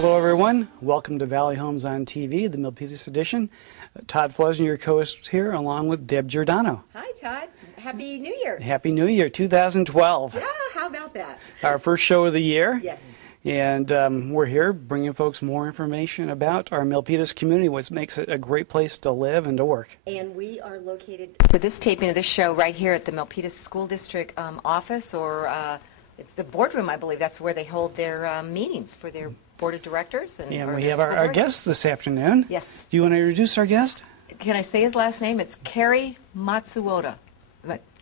Hello, everyone. Welcome to Valley Homes on TV, the Milpitas edition. Todd Flesner, your co-host here, along with Deb Giordano. Hi, Todd. Happy New Year. Happy New Year, 2012. Yeah, how about that? Our first show of the year. Yes. And we're here bringing folks more information about our Milpitas community, which makes it a great place to live and to work. And we are located for this taping of this show right here at the Milpitas School District office, or it's the boardroom, I believe. That's where they hold their meetings for their board of directors. And we have our guest this afternoon. Yes. Do you want to introduce our guest? Can I say his last name? It's Kerry Matsouka.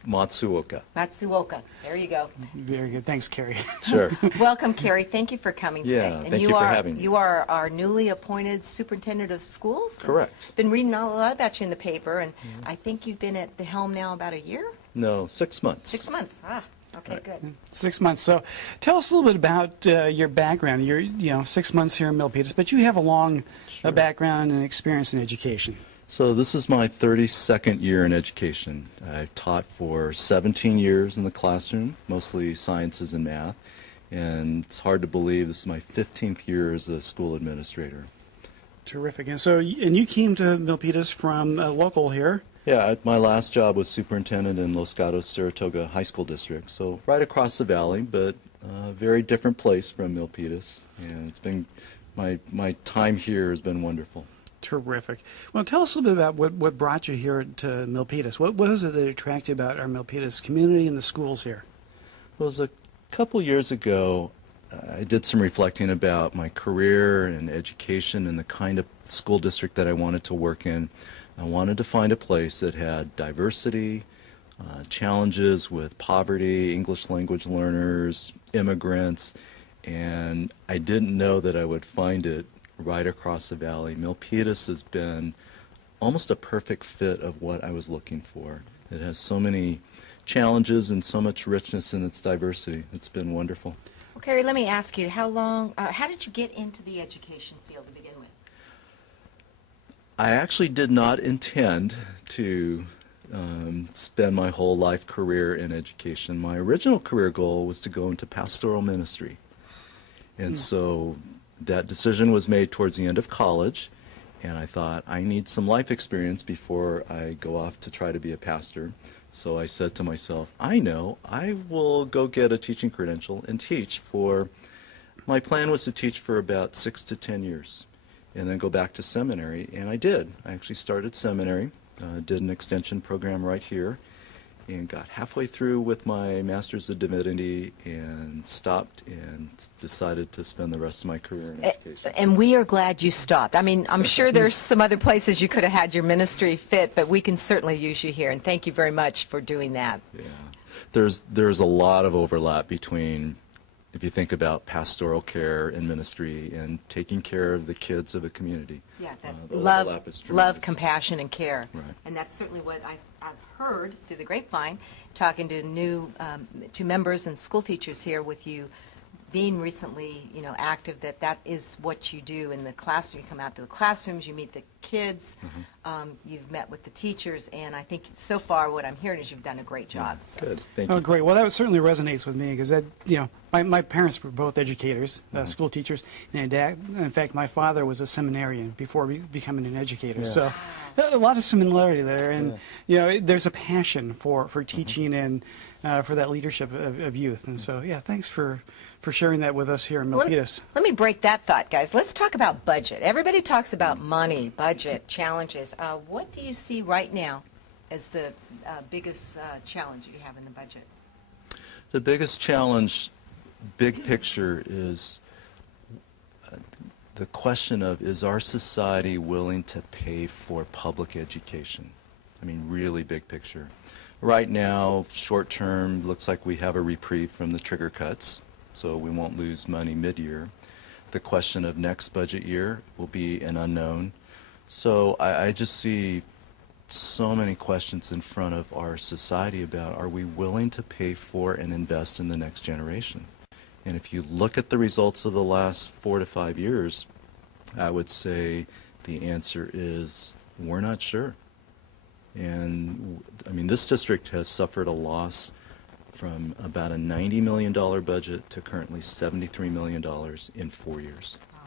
Matsouka. Matsouka. There you go. Very good. Thanks, Carrie. Sure. Welcome, Kerry. Thank you for coming today. Yeah, and thank you for having me. You are our newly appointed superintendent of schools? Correct. Been reading a lot about you in the paper, and I think you've been at the helm now about a year? No, 6 months. 6 months. Ah, okay, good. 6 months. So tell us a little bit about your background. You're 6 months here in Milpitas, but you have a long background and experience in education. So this is my 32nd year in education. I've taught for 17 years in the classroom, mostly sciences and math, and it's hard to believe this is my 15th year as a school administrator. Terrific. And so, and you came to Milpitas from local here. Yeah, my last job was superintendent in Los Gatos, Saratoga High School District, so right across the valley, but a very different place from Milpitas, and it's been, my time here has been wonderful. Terrific. Well, tell us a little bit about what brought you here to Milpitas. What is it that attracted you about our Milpitas community and the schools here? Well, it was a couple years ago, I did some reflecting about my career and education and the kind of school district that I wanted to work in. I wanted to find a place that had diversity, challenges with poverty, English language learners, immigrants, and I didn't know that I would find it right across the valley. Milpitas has been almost a perfect fit of what I was looking for. It has so many challenges and so much richness in its diversity. It's been wonderful. Well, Kerry, let me ask you, how did you get into the education field to begin with? I actually did not intend to spend my whole life career in education. My original career goal was to go into pastoral ministry. And so that decision was made towards the end of college, and I thought, I need some life experience before I go off to try to be a pastor. So I said to myself, I know, I will go get a teaching credential and teach for, my plan was to teach for about 6 to 10 years, and then go back to seminary, and I did. I actually started seminary, did an extension program right here, and got halfway through with my Master's of Divinity and stopped and decided to spend the rest of my career in education. And we are glad you stopped. I mean, I'm sure there's some other places you could have had your ministry fit, but we can certainly use you here, and thank you very much for doing that. Yeah. There's a lot of overlap between, if you think about pastoral care and ministry and taking care of the kids of a community. Yeah, that love, compassion, and care. Right. And that's certainly what I've heard through the grapevine, talking to to members and school teachers here with you being recently, active, that is what you do in the classroom. You come out to the classrooms, you meet the kids, you've met with the teachers, and I think so far what I'm hearing is you've done a great job. So. Good, thank you. Oh, great. Well, that certainly resonates with me because my parents were both educators, school teachers, and in fact, my father was a seminarian before becoming an educator. Yeah. So a lot of similarity there, and there's a passion for teaching and for that leadership of youth. And so, thanks for sharing that with us here in Milpitas. Let me break that thought, guys. Let's talk about budget. Everybody talks about money, budget, challenges. What do you see right now as the biggest challenge you have in the budget? The biggest challenge, big picture, is the question of, is our society willing to pay for public education? I mean, really big picture. Right now, short term, looks like we have a reprieve from the trigger cuts, so we won't lose money mid-year. The question of next budget year will be an unknown. So I just see so many questions in front of our society about, are we willing to pay for and invest in the next generation? And if you look at the results of the last 4 to 5 years, I would say the answer is we're not sure. And I mean, this district has suffered a loss from about a $90 million budget to currently $73 million in 4 years. Oh,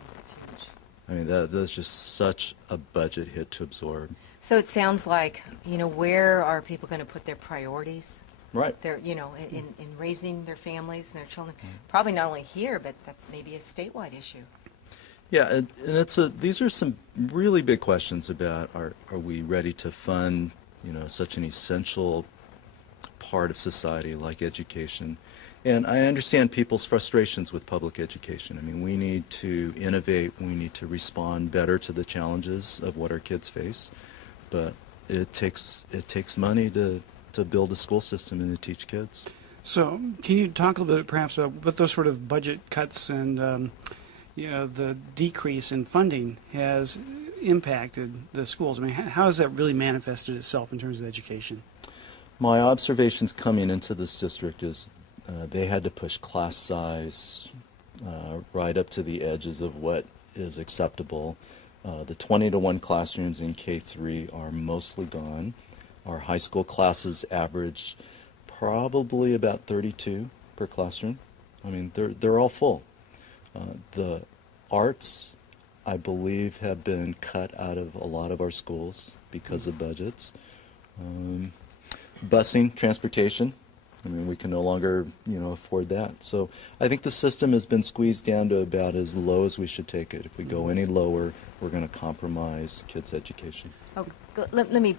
I mean, that's just such a budget hit to absorb. So it sounds like, where are people going to put their priorities? Right. They're, in raising their families and their children. Probably not only here, but that's maybe a statewide issue. Yeah, and these are some really big questions about are we ready to fund, such an essential part of society like education. And I understand people's frustrations with public education. I mean, we need to innovate, we need to respond better to the challenges of what our kids face, but it takes money to build a school system and to teach kids. So can you talk a little bit perhaps about what those sort of budget cuts and the decrease in funding has impacted the schools? I mean, how has that really manifested itself in terms of education? My observations coming into this district is they had to push class size right up to the edges of what is acceptable. The 20-to-1 classrooms in K-3 are mostly gone. Our high school classes average probably about 32 per classroom. I mean, they're all full. The arts, I believe, have been cut out of a lot of our schools because of budgets. Busing, transportation, I mean, we can no longer, afford that. So I think the system has been squeezed down to about as low as we should take it. If we go any lower, we're going to compromise kids' education. Oh, let me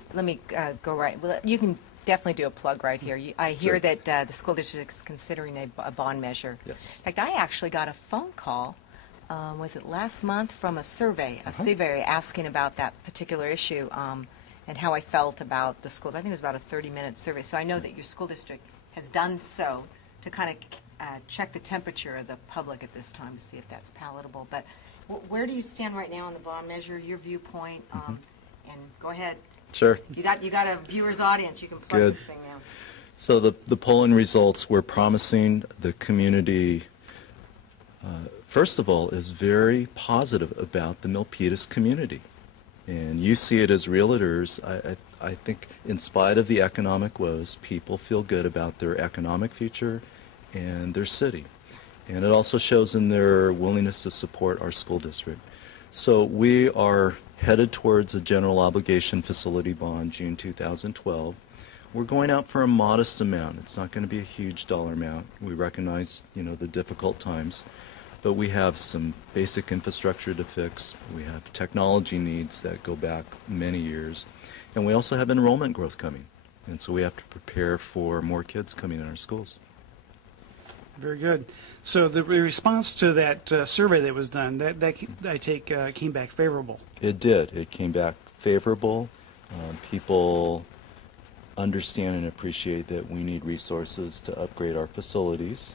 go right. Well, you can definitely do a plug right here. I hear Sure. that the school district is considering a bond measure. Yes. In fact, I actually got a phone call, was it last month, from a survey asking about that particular issue and how I felt about the schools. I think it was about a 30-minute survey. So I know that your school district has done so to kind of check the temperature of the public at this time to see if that's palatable. But where do you stand right now on the bond measure, your viewpoint? And go ahead. Sure. You got a viewer's audience. You can plug Good. this thing now. So the polling results we're promising the community, first of all, is very positive about the Milpitas community. And you see it as realtors. I think in spite of the economic woes, people feel good about their economic future and their city. And it also shows in their willingness to support our school district. So we are headed towards a general obligation facility bond June 2012. We're going out for a modest amount. It's not going to be a huge dollar amount. We recognize, the difficult times. But we have some basic infrastructure to fix. We have technology needs that go back many years. And we also have enrollment growth coming. And so we have to prepare for more kids coming in our schools. Very good. So the response to that survey that was done, that I take came back favorable. It did. It came back favorable. People understand and appreciate that we need resources to upgrade our facilities.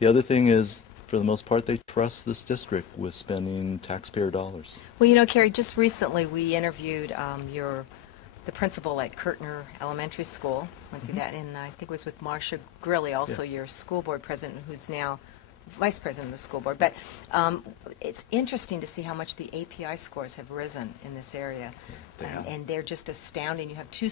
The other thing is, for the most part, they trust this district with spending taxpayer dollars. Well, Carrie, just recently we interviewed the principal at Kirtner Elementary School. Went through that, and I think it was with Marcia Grilly, also your school board president, who's now vice president of the school board. But it's interesting to see how much the API scores have risen in this area. And they're just astounding. You have two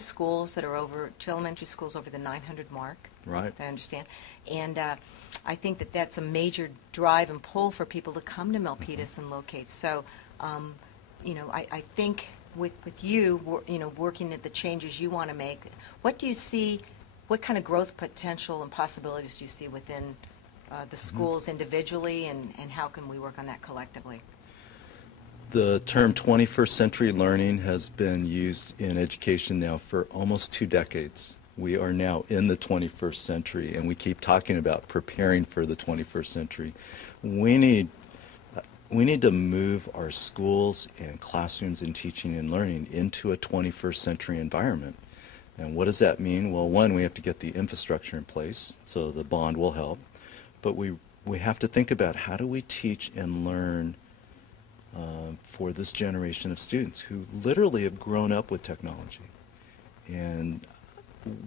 elementary schools over the 900 mark. Right. I understand. And I think that that's a major drive and pull for people to come to Milpitas and locate. So, I think with you, working at the changes you want to make, what do you see, what kind of growth potential and possibilities do you see within the schools individually, and how can we work on that collectively? The term 21st century learning has been used in education now for almost 2 decades. We are now in the 21st century, and we keep talking about preparing for the 21st century. We need to move our schools and classrooms and teaching and learning into a 21st century environment. And what does that mean? Well, one, we have to get the infrastructure in place, so the bond will help. But we have to think about how do we teach and learn for this generation of students who literally have grown up with technology. And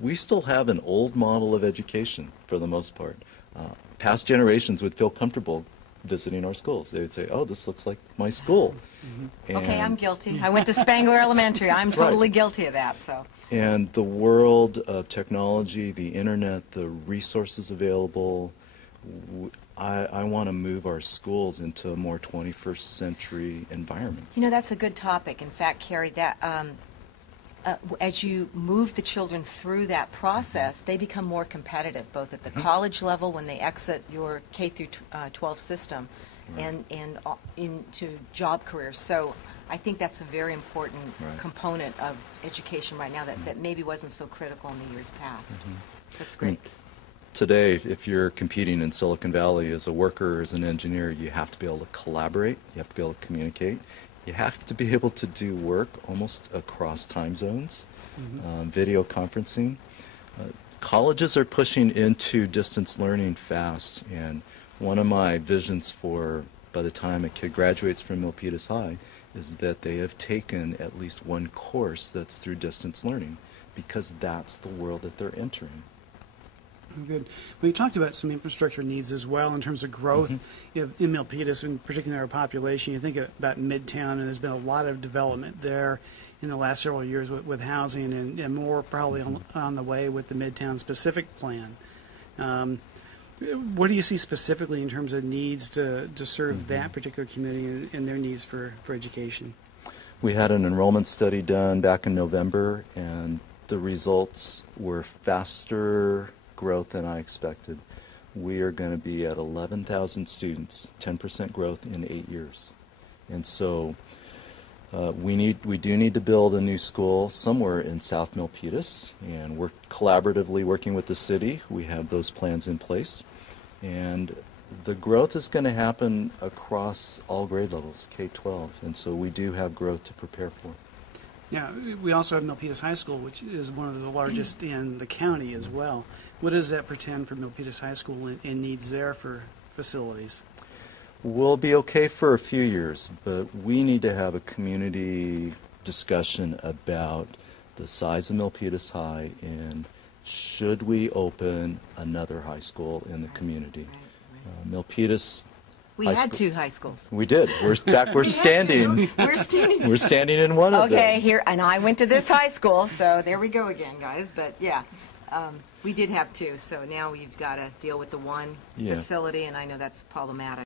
we still have an old model of education for the most part. Past generations would feel comfortable visiting our schools. They would say, oh, this looks like my school. Okay, I'm guilty. I went to Spangler Elementary. I'm totally guilty of that. So. And the world of technology, the internet, the resources available, I want to move our schools into a more 21st century environment. You know, that's a good topic. In fact, Carrie, that as you move the children through that process, they become more competitive, both at the college level when they exit your K through 12 system, and into job careers. So I think that's a very important component of education right now that maybe wasn't so critical in the years past. That's great. Today, if you're competing in Silicon Valley as a worker or as an engineer, you have to be able to collaborate, you have to be able to communicate, you have to be able to do work almost across time zones, video conferencing. Colleges are pushing into distance learning fast, and one of my visions for by the time a kid graduates from Milpitas High is that they have taken at least one course that's through distance learning, because that's the world that they're entering. Good. Well, you talked about some infrastructure needs as well in terms of growth in Milpitas, in particular our population. You think about Midtown, and there's been a lot of development there in the last several years with housing, and more probably on the way with the Midtown specific plan. What do you see specifically in terms of needs to serve that particular community and their needs for education? We had an enrollment study done back in November, and the results were faster growth than I expected. We are going to be at 11,000 students, 10% growth in 8 years. And so we do need to build a new school somewhere in South Milpitas, and we're collaboratively working with the city. We have those plans in place. And the growth is going to happen across all grade levels, K-12, and so we do have growth to prepare for. Yeah, we also have Milpitas High School, which is one of the largest in the county as well. What does that portend for Milpitas High School and needs there for facilities? We'll be okay for a few years, but we need to have a community discussion about the size of Milpitas High and should we open another high school in the community. Milpitas We had two high schools. We did. We're standing. We're standing. We're standing in one of them. Okay, here, and I went to this high school, so there we go again, guys. But yeah, we did have two, so now we've got to deal with the one facility, and I know that's problematic.